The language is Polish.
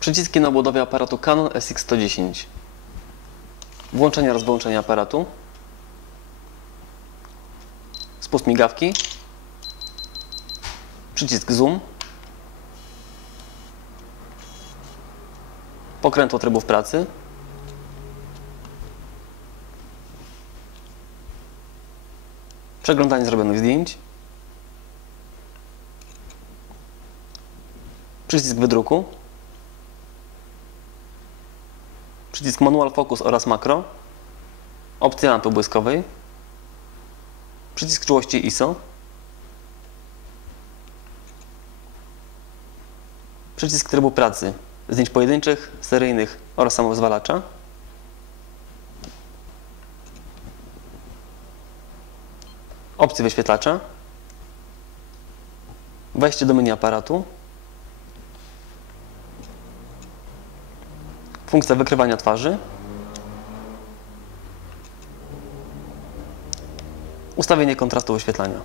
Przyciski na budowie aparatu Canon SX110. Włączenie oraz wyłączenie aparatu. Spust migawki. Przycisk zoom. Pokrętło trybów pracy. Przeglądanie zrobionych zdjęć. Przycisk wydruku. Przycisk manual focus oraz makro. Opcja lampy błyskowej. Przycisk czułości ISO. Przycisk trybu pracy. Zdjęć pojedynczych, seryjnych oraz samozwalacza. Opcje wyświetlacza. Wejście do menu aparatu. Funkcja wykrywania twarzy. Ustawienie kontrastu wyświetlania.